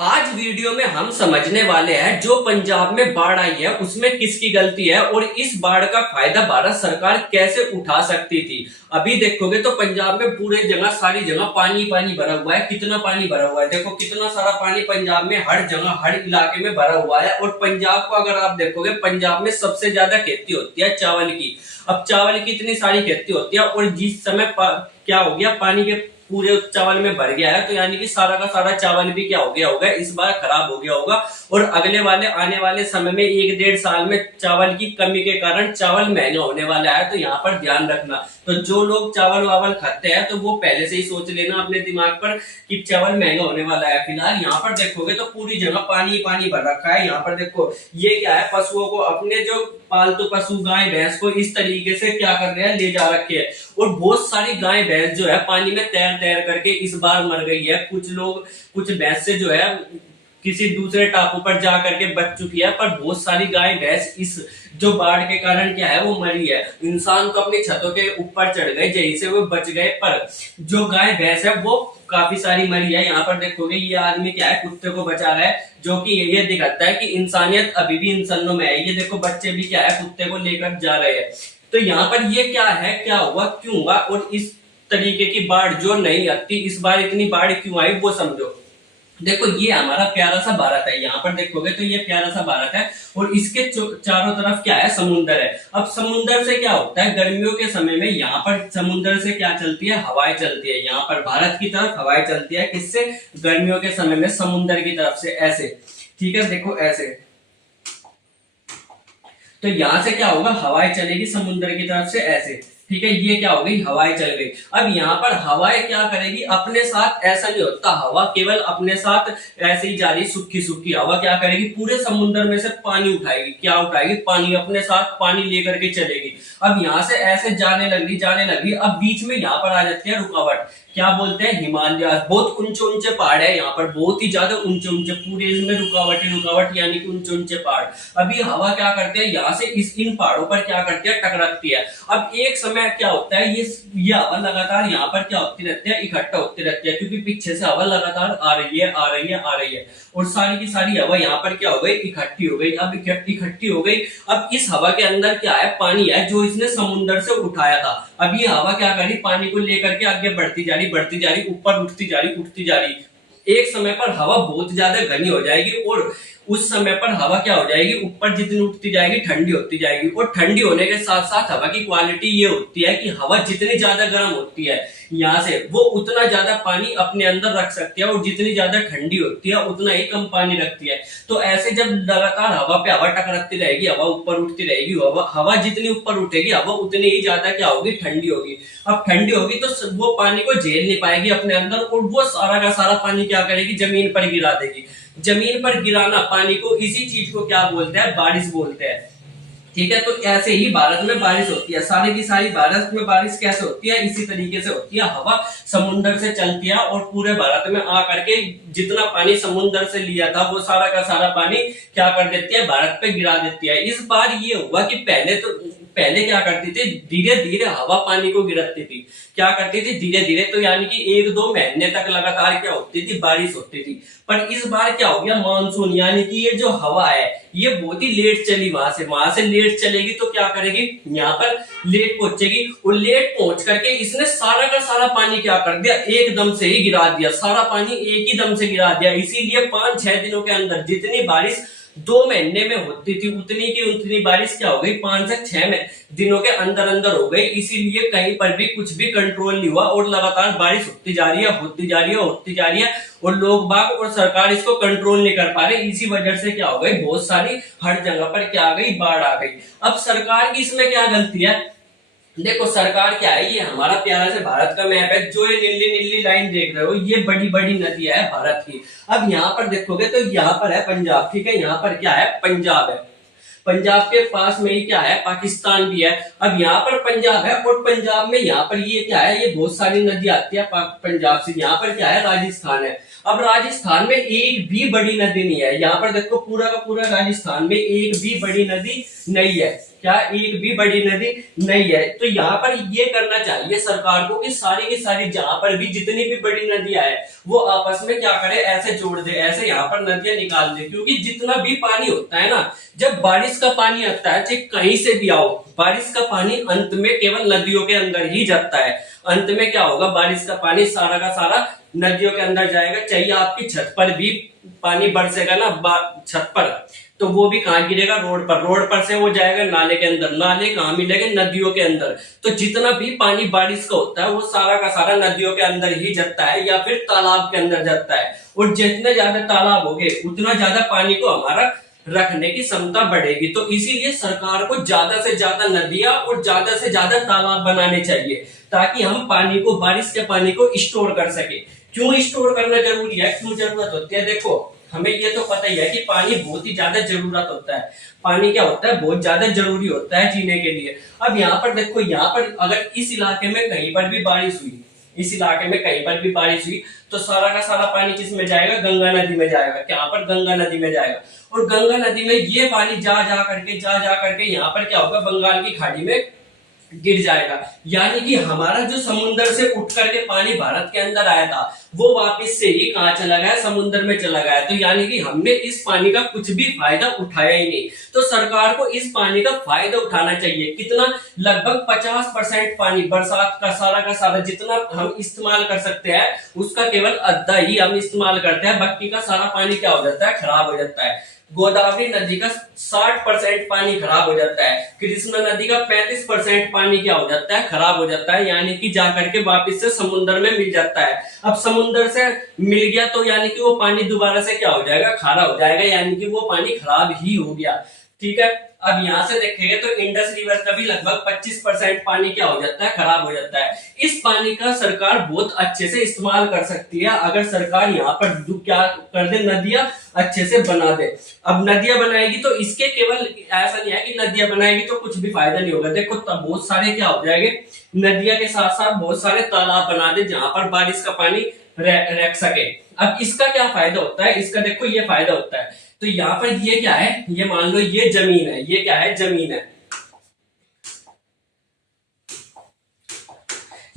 आज वीडियो में हम समझने वाले हैं जो पंजाब में बाढ़ आई है उसमें किसकी गलती है और इस बाढ़ का फायदा भारत सरकार कैसे उठा सकती थी। अभी देखोगे तो पंजाब में पूरे जगह सारी जगह पानी पानी भरा हुआ है। कितना पानी भरा हुआ है, देखो कितना सारा पानी पंजाब में हर जगह हर इलाके में भरा हुआ है। और पंजाब को अगर आप देखोगे, पंजाब में सबसे ज्यादा खेती होती है चावल की। अब चावल की इतनी सारी खेती होती है और जिस समय क्या हो गया, पानी के पूरे चावल में भर गया है, तो यानी कि सारा का सारा चावल भी क्या हो गया होगा, इस बार खराब हो गया होगा। और अगले वाले आने वाले समय में 1-1.5 साल में चावल की कमी के कारण चावल महंगा होने वाला है। तो यहाँ पर ध्यान रखना। तो जो लोग चावल वावल खाते हैं तो वो पहले से ही सोच लेना अपने दिमाग पर कि चावल महंगा होने वाला है। फिलहाल यहाँ पर देखोगे तो पूरी जगह पानी पानी भर रखा है। यहाँ पर देखो ये क्या है, पशुओं को, अपने जो पालतू पशु गाय भैंस को इस तरीके से क्या कर रहे हैं, ले जा रखे हैं। और बहुत सारी गाय भैंस जो है पानी में तैर तैर करके इस बार मर गई है। कुछ लोग, कुछ भैंस से जो है किसी दूसरे टापू पर जा करके बच चुकी है। पर बहुत सारी गाय भैंस इस जो बाढ़ के कारण क्या है वो मरी है। इंसान तो अपनी छतों के ऊपर चढ़ गए, जहीं से वो बच गए, पर जो गाय भैंस है वो काफी सारी मरी है। यहाँ पर देखोगे ये आदमी क्या है, कुत्ते को बचा रहा है, जो कि ये दिखाता है कि इंसानियत अभी भी इंसानों में है। ये देखो बच्चे भी क्या है, कुत्ते को लेकर जा रहे हैं। तो यहाँ पर ये क्या है, क्या हुआ, क्यों हुआ, और इस तरीके की बाढ़ जो नहीं आती, इस बार इतनी बाढ़ क्यों आई वो समझो। देखो ये हमारा प्यारा सा भारत है। यहाँ पर देखोगे तो ये प्यारा सा भारत है और इसके चारों तरफ क्या है, समुंदर है। अब समुंदर से क्या होता है, गर्मियों के समय में यहाँ पर समुंदर से क्या चलती है, हवाएं चलती है। यहाँ पर भारत की तरफ हवाएं चलती है, किससे, गर्मियों के समय में समुंदर की तरफ से, ऐसे, ठीक है, देखो ऐसे। तो यहां से क्या होगा, हवाएं चलेगी समुद्र की तरफ से, ऐसे, ठीक है। ये क्या हो गई, हवाएं चल गई। अब यहाँ पर हवाएं क्या करेगी, अपने साथ, ऐसा नहीं होता हवा केवल अपने साथ ऐसे ही जा रही सूखी सूखी, हवा क्या करेगी, पूरे समुद्र में से पानी उठाएगी। क्या उठाएगी, पानी, अपने साथ पानी लेकर के चलेगी। अब यहाँ से ऐसे जाने लगी जाने लगी। अब बीच में यहाँ पर आ जाती है रुकावट, क्या बोलते हैं, हिमालय। बहुत ऊंचे ऊंचे पहाड़ है यहाँ पर, बहुत ही ज्यादा ऊंचे ऊंचे, पूरे इसमें रुकावट ही रुकावट, यानी कि ऊंचे ऊंचे पहाड़। अभी हवा क्या करते हैं, यहाँ से इन पहाड़ों पर क्या करती है, टकराती है। अब एक समय क्या होता है, ये हवा लगातार यहाँ पर क्या होती रहती है, इकट्ठा होती रहती है, क्योंकि पीछे से हवा लगातार आ रही है आ रही है आ रही है। और सारी की सारी हवा यहाँ पर क्या हो गई, इकट्ठी हो गई। अब इकट्ठी हो गई। अब इस हवा के अंदर क्या है, पानी है, जो इसने समुद्र से उठाया था। अब ये हवा क्या करी, पानी को लेकर के आगे बढ़ती जा रही, ऊपर उठती जा रही। एक समय पर हवा बहुत ज्यादा घनी हो जाएगी और उस समय पर हवा क्या हो जाएगी, ऊपर जितनी उठती जाएगी ठंडी होती जाएगी। और ठंडी होने के साथ साथ हवा की क्वालिटी ये होती है कि हवा जितनी ज्यादा गर्म होती है यहाँ से, वो उतना ज्यादा पानी अपने अंदर रख सकती है, और जितनी ज्यादा ठंडी होती है उतना ही कम पानी रखती है। तो ऐसे जब लगातार हवा पे हवा टकराती रहेगी, हवा ऊपर उठती रहेगी, हवा जितनी ऊपर उठेगी हवा उतनी ही ज्यादा क्या होगी, ठंडी होगी। अब ठंडी होगी तो वो पानी को झेल नहीं पाएगी अपने अंदर, और वो सारा का सारा पानी क्या करेगी, जमीन पर गिरा देगी। जमीन पर गिराना पानी को, इसी चीज को क्या बोलते हैं, बारिश बोलते हैं, ठीक है। तो ऐसे ही भारत में बारिश होती है, सारी की सारी भारत में बारिश कैसे होती है, इसी तरीके से होती है। हवा समुद्र से चलती है और पूरे भारत में आकर के जितना पानी समुद्र से लिया था वो सारा का सारा पानी क्या कर देती है, भारत पे गिरा देती है। इस बार ये हुआ कि पहले क्या करती थी, धीरे धीरे हवा पानी को गिराती थी, क्या करती थी, धीरे धीरे। तो यानी कि 1-2 महीने तक लगातार क्या होती थी, बारिश होती थी। पर इस बार क्या हो गया, मानसून, यानी कि ये जो हवा है ये बहुत ही लेट चली, वहां से लेट चलेगी तो क्या करेगी, यहाँ पर लेट पहुंचेगी। और लेट पहुंच करके इसने सारा का सारा पानी क्या कर दिया, एकदम से ही गिरा दिया, सारा पानी एक ही दम से गिरा दिया। इसीलिए 5-6 दिनों के अंदर जितनी बारिश 2 महीने में होती थी उतनी की उतनी बारिश क्या हो गई, 5 से 6 दिनों के अंदर अंदर हो गई। इसीलिए कहीं पर भी कुछ भी कंट्रोल नहीं हुआ और लगातार बारिश होती जा रही है, होती जा रही है, होती जा रही है। और लोग बाग और सरकार इसको कंट्रोल नहीं कर पा रहे। इसी वजह से क्या हो गई, बहुत सारी हर जगह पर क्या आ गई, बाढ़ आ गई। अब सरकार की इसमें क्या गलती है, देखो सरकार क्या है, ये हमारा प्यारा से भारत का मैप है। जो ये नीली नीली लाइन देख रहे हो, ये बड़ी बड़ी नदियां है भारत की। अब यहाँ पर देखोगे तो यहाँ पर है पंजाब, ठीक है, यहाँ पर क्या है, पंजाब है। पंजाब के पास में ही क्या है, पाकिस्तान भी है। अब यहाँ पर पंजाब है और पंजाब में यहाँ पर ये क्या है, ये बहुत सारी नदी आती है पंजाब से। यहाँ पर क्या है, राजस्थान है। अब राजस्थान में एक भी बड़ी नदी नहीं है, यहाँ पर देखो पूरा का पूरा राजस्थान में एक भी बड़ी नदी नहीं है। क्या एक भी बड़ी नदी नहीं है? तो यहाँ पर ये करना चाहिए सरकार को कि सारी की सारी जहां पर भी जितनी भी बड़ी नदियां है वो आपस में क्या करे, ऐसे जोड़ दे, ऐसे यहाँ पर नदियां निकाल दे। क्योंकि जितना भी पानी होता है ना, जब बारिश का पानी आता है, चाहे कहीं से भी आओ, बारिश का पानी अंत में केवल नदियों के अंदर ही जाता है। अंत में क्या होगा, बारिश का पानी सारा का सारा नदियों के अंदर जाएगा। चाहिए आपकी छत पर भी पानी बरसेगा ना, छत पर, तो वो भी कहाँ गिरेगा, रोड पर। रोड पर से वो जाएगा नाले के अंदर, नाले कहाँ मिलेंगे, नदियों के अंदर। तो जितना भी पानी बारिश का होता है वो सारा का सारा नदियों के अंदर ही जाता है या फिर तालाब के अंदर जाता है। और जितने ज्यादा तालाब होंगे उतना ज्यादा पानी को हमारा रखने की क्षमता बढ़ेगी। तो इसीलिए सरकार को ज्यादा से ज्यादा नदियां और ज्यादा से ज्यादा तालाब बनाने चाहिए, ताकि हम पानी को, बारिश के पानी को स्टोर कर सके। क्यों स्टोर करना जरूरी है, क्यों जरूरत होती है? देखो, हमें ये तो पता ही है कि पानी बहुत ही ज्यादा जरूरत होता है। पानी क्या होता है, बहुत ज्यादा जरूरी होता है जीने के लिए। अब यहाँ पर देखो, यहाँ पर अगर इस इलाके में कहीं पर भी बारिश हुई, इस इलाके में कहीं पर भी बारिश हुई, तो सारा का सारा पानी किस में जाएगा, गंगा नदी में जाएगा। क्या पर गंगा नदी में जाएगा। और गंगा नदी में ये पानी जा जा करके यहाँ पर क्या होगा, बंगाल की खाड़ी में गिर जाएगा। यानी कि हमारा जो समुद्र से उठ करके पानी भारत के अंदर आया था वो वापस से ही कहाँ चला गया, समुद्र में चला गया। तो यानी कि हमने इस पानी का कुछ भी फायदा उठाया ही नहीं। तो सरकार को इस पानी का फायदा उठाना चाहिए। कितना, लगभग 50% पानी बरसात का सारा जितना हम इस्तेमाल कर सकते हैं उसका केवल आधा ही हम इस्तेमाल करते हैं। बाकी का सारा पानी क्या हो जाता है, खराब हो जाता है। गोदावरी नदी का 60% पानी खराब हो जाता है। कृष्णा नदी का 35% पानी क्या हो जाता है, खराब हो जाता है। यानी कि जाकर के वापस से समुद्र में मिल जाता है। अब समुद्र से मिल गया तो यानी कि वो पानी दोबारा से क्या हो जाएगा, खारा हो जाएगा। यानी कि वो पानी खराब ही हो गया। ठीक है। अब यहां से देखेंगे तो इंडस रिवर का भी लगभग 25% पानी क्या हो जाता है, खराब हो जाता है। इस पानी का सरकार बहुत अच्छे से इस्तेमाल कर सकती है अगर सरकार यहाँ पर क्या कर दे, नदियां अच्छे से बना दे। अब नदियां बनाएगी तो इसके केवल ऐसा नहीं है कि नदियां बनाएगी तो कुछ भी फायदा नहीं होगा। देखो तब बहुत सारे क्या हो जाएंगे, नदियां के साथ साथ बहुत सारे तालाब बना दे जहां पर बारिश का पानी रख सके। अब इसका क्या फायदा होता है, इसका देखो ये फायदा होता है। तो यहाँ पर ये क्या है, ये मान लो ये जमीन है, ये क्या है, जमीन है।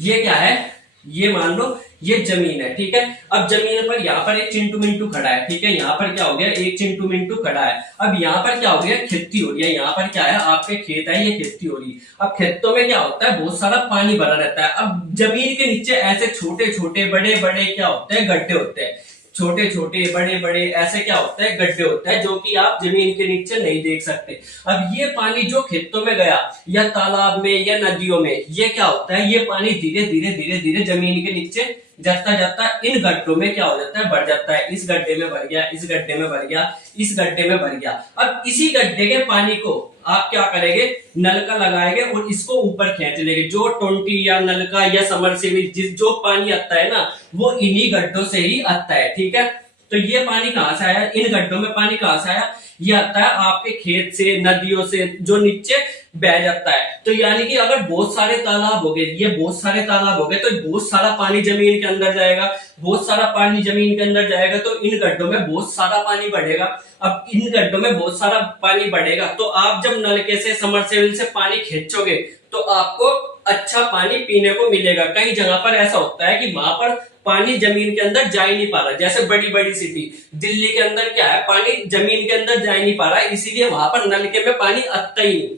ये क्या है, ये मान लो ये जमीन है। ठीक है। अब जमीन पर यहाँ पर एक चिंटू मिंटू खड़ा है। ठीक है। यहाँ पर क्या हो गया, एक चिंटू मिंटू खड़ा है। अब यहाँ पर क्या हो गया, खेती हो रही है। यहाँ पर क्या है, आपके खेत है, ये खेती हो रही है। अब खेतों में क्या होता है, बहुत सारा पानी भरा रहता है। अब जमीन के नीचे ऐसे छोटे छोटे बड़े बड़े क्या होते हैं, गड्ढे होते हैं। छोटे छोटे बड़े बड़े ऐसे क्या होता है, गड्ढे होते हैं, जो कि आप जमीन के नीचे नहीं देख सकते। अब ये पानी जो खेतों में गया या तालाब में या नदियों में, ये क्या होता है, ये पानी धीरे धीरे धीरे धीरे जमीन के नीचे जाता जाता इन गड्ढों में क्या हो जाता है, बढ़ जाता है। इस गड्ढे में भर गया, इस गड्ढे में भर गया, इस गड्ढे में भर गया। अब इसी गड्ढे के पानी को आप क्या करेंगे, नलका लगाएंगे और इसको ऊपर खींच लेंगे। जो टोंटी या नलका या समरसेबल जो पानी आता है ना, वो इन्हीं गड्ढों से ही आता है। ठीक है। तो ये पानी कहां से आया, इन गड्ढों में पानी कहां से आया, ये आता है आपके खेत से, नदियों से, जो नीचे बह जाता है। तो यानी कि अगर बहुत सारे तालाब हो गए, ये बहुत सारे तालाब हो गए, तो बहुत सारा पानी जमीन के अंदर जाएगा। बहुत सारा पानी जमीन के अंदर जाएगा तो इन गड्ढों में बहुत सारा पानी बढ़ेगा। अब इन गड्ढों में बहुत सारा पानी बढ़ेगा तो आप जब नलके से, समरसेबल से पानी खींचोगे तो आपको अच्छा पानी पीने को मिलेगा। कई जगह पर ऐसा होता है कि वहां पर पानी जमीन के अंदर जा ही नहीं पा रहा। जैसे बड़ी बड़ी सिटी दिल्ली के अंदर क्या है, पानी जमीन के अंदर जा ही नहीं पा रहा है, इसीलिए वहां पर नलके में पानी आता ही नहीं,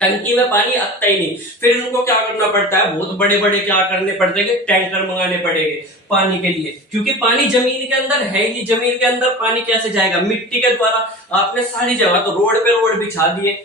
टंकी में पानी आता ही नहीं। फिर उनको क्या करना पड़ता है, बहुत बड़े बड़े क्या करने पड़ते हैं, टैंकर मंगाने पड़ेंगे पानी के लिए, क्योंकि पानी जमीन के अंदर है ही नहीं। जमीन के अंदर पानी कैसे जाएगा, मिट्टी के द्वारा। आपने सारी जगह तो रोड पे रोड बिछा दिए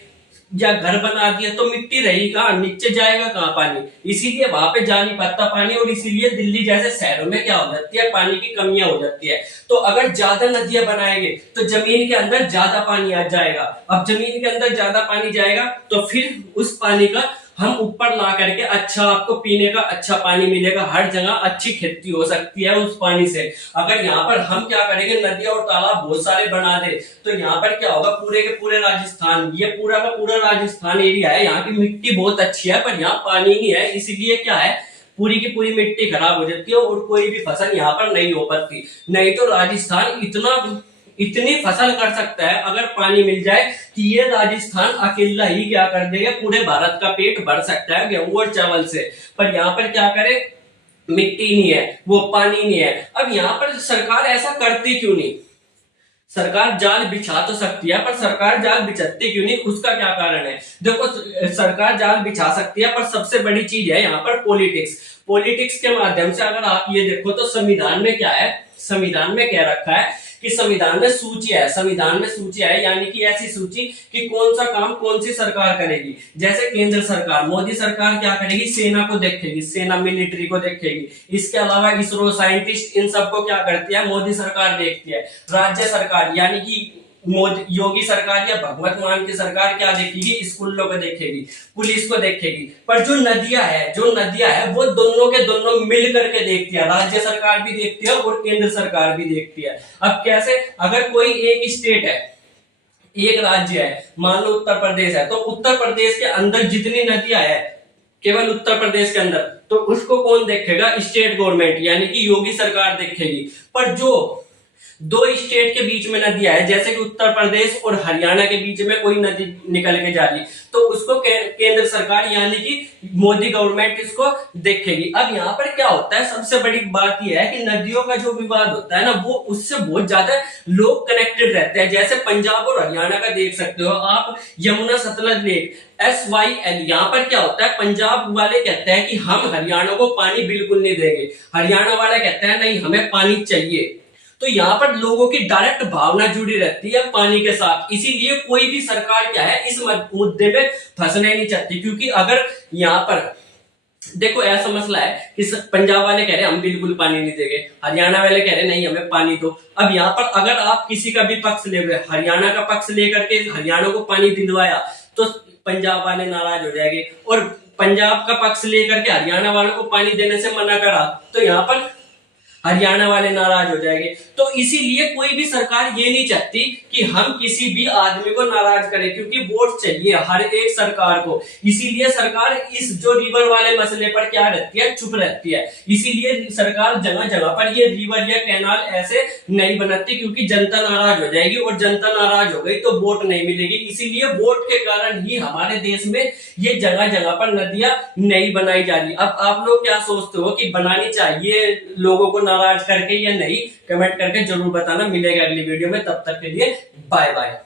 या घर बना दिया तो मिट्टी रही कहाँ, नीचे जाएगा कहाँ पानी, इसीलिए वहां पे जा नहीं पाता पानी। और इसीलिए दिल्ली जैसे शहरों में क्या हो जाती है, पानी की कमियां हो जाती है। तो अगर ज्यादा नदियां बनाएंगे तो जमीन के अंदर ज्यादा पानी आ जाएगा। अब जमीन के अंदर ज्यादा पानी जाएगा तो फिर उस पानी का हम ऊपर ला करके अच्छा आपको पीने का अच्छा पानी मिलेगा। हर जगह अच्छी खेती हो सकती है उस पानी से। अगर यहाँ पर हम क्या करेंगे, नदियां और तालाब बहुत सारे बना दे तो यहाँ पर क्या होगा, पूरे के पूरे राजस्थान, ये पूरा का पूरा राजस्थान एरिया है, यहाँ की मिट्टी बहुत अच्छी है पर यहाँ पानी नहीं है। इसीलिए क्या है, पूरी की पूरी मिट्टी खराब हो जाती है और कोई भी फसल यहाँ पर नहीं हो पाती। नहीं तो राजस्थान इतनी फसल कर सकता है अगर पानी मिल जाए कि ये राजस्थान अकेला ही क्या कर देगा, पूरे भारत का पेट भर सकता है गेहूं और चावल से। पर यहाँ पर क्या करे, मिट्टी नहीं है, वो पानी नहीं है। अब यहाँ पर सरकार ऐसा करती क्यों नहीं? सरकार जाल बिछा तो सकती है, पर सरकार जाल बिछाती क्यों नहीं, उसका क्या कारण है? देखो, सरकार जाल बिछा सकती है, पर सबसे बड़ी चीज है यहाँ पर पॉलिटिक्स। पॉलिटिक्स के माध्यम से अगर आप ये देखो तो संविधान में क्या है, संविधान में क्या रखा है कि संविधान में सूची है, संविधान में सूची है, यानी कि ऐसी सूची कि कौन सा काम कौन सी सरकार करेगी। जैसे केंद्र सरकार, मोदी सरकार क्या करेगी, सेना को देखेगी, सेना मिलिट्री को देखेगी। इसके अलावा इसरो, साइंटिस्ट, इन सबको क्या करती है, मोदी सरकार देखती है। राज्य सरकार यानी कि मोदी, योगी सरकार या भगवत मान की सरकार क्या देखेगी, स्कूलों को देखेगी, पुलिस को देखेगी। पर जो नदियां है वो दोनों के दोनों मिल करके देखती है, राज्य सरकार भी देखती है और केंद्र सरकार भी देखती है। अब कैसे, अगर कोई एक स्टेट है, एक राज्य है, मान लो उत्तर प्रदेश है, तो उत्तर प्रदेश के अंदर जितनी नदियां है, केवल उत्तर प्रदेश के अंदर, तो उसको कौन देखेगा, स्टेट गवर्नमेंट यानी कि योगी सरकार देखेगी। पर जो दो स्टेट के बीच में नदियां है, जैसे कि उत्तर प्रदेश और हरियाणा के बीच में कोई नदी निकल के जा रही, तो उसको केंद्र सरकार यानी कि मोदी गवर्नमेंट इसको देखेगी। अब यहाँ पर क्या होता है, सबसे बड़ी बात यह है कि नदियों का जो विवाद होता है ना, वो उससे बहुत ज्यादा लोग कनेक्टेड रहते हैं। जैसे पंजाब और हरियाणा का देख सकते हो आप, यमुना सतलज लेक, SYL। यहाँ पर क्या होता है, पंजाब वाले कहते हैं कि हम हरियाणा को पानी बिल्कुल नहीं देंगे, हरियाणा वाले कहते हैं नहीं हमें पानी चाहिए। तो यहाँ पर लोगों की डायरेक्ट भावना जुड़ी रहती है पानी के साथ, इसीलिए कोई भी सरकार क्या है इस मुद्दे में फंसना नहीं चाहती। क्योंकि अगर यहाँ पर देखो ऐसा मसला है कि पंजाब वाले कह रहे हैं हम बिल्कुल पानी नहीं देंगे, हरियाणा वाले कह रहे हैं नहीं हमें पानी दो। अब यहाँ पर अगर आप किसी का भी पक्ष ले रहे, हरियाणा का पक्ष लेकर के हरियाणा को पानी दिलवाया तो पंजाब वाले नाराज हो जाएंगे, और पंजाब का पक्ष लेकर के हरियाणा वालों को पानी देने से मना करा तो यहाँ पर हरियाणा वाले नाराज हो जाएंगे। तो इसीलिए कोई भी सरकार ये नहीं चाहती कि हम किसी भी आदमी को नाराज करें, क्योंकि वोट चाहिए हर एक सरकार को। इसीलिए सरकार इस जो रिवर वाले मसले पर क्या रहती है, चुप रहती है। इसीलिए सरकार जगह जगह पर ये रिवर या कैनाल ऐसे नहीं बनाती, क्योंकि जनता नाराज हो जाएगी, और जनता नाराज हो गई तो वोट नहीं मिलेगी। इसीलिए वोट के कारण ही हमारे देश में ये जगह जगह पर नदियां नहीं बनाई जा रही। अब आप लोग क्या सोचते हो कि बनानी चाहिए लोगों को नाराज करके या नहीं, कमेंट करके जरूर बताना। मिलेगा अगली वीडियो में, तब तक के लिए बाय बाय।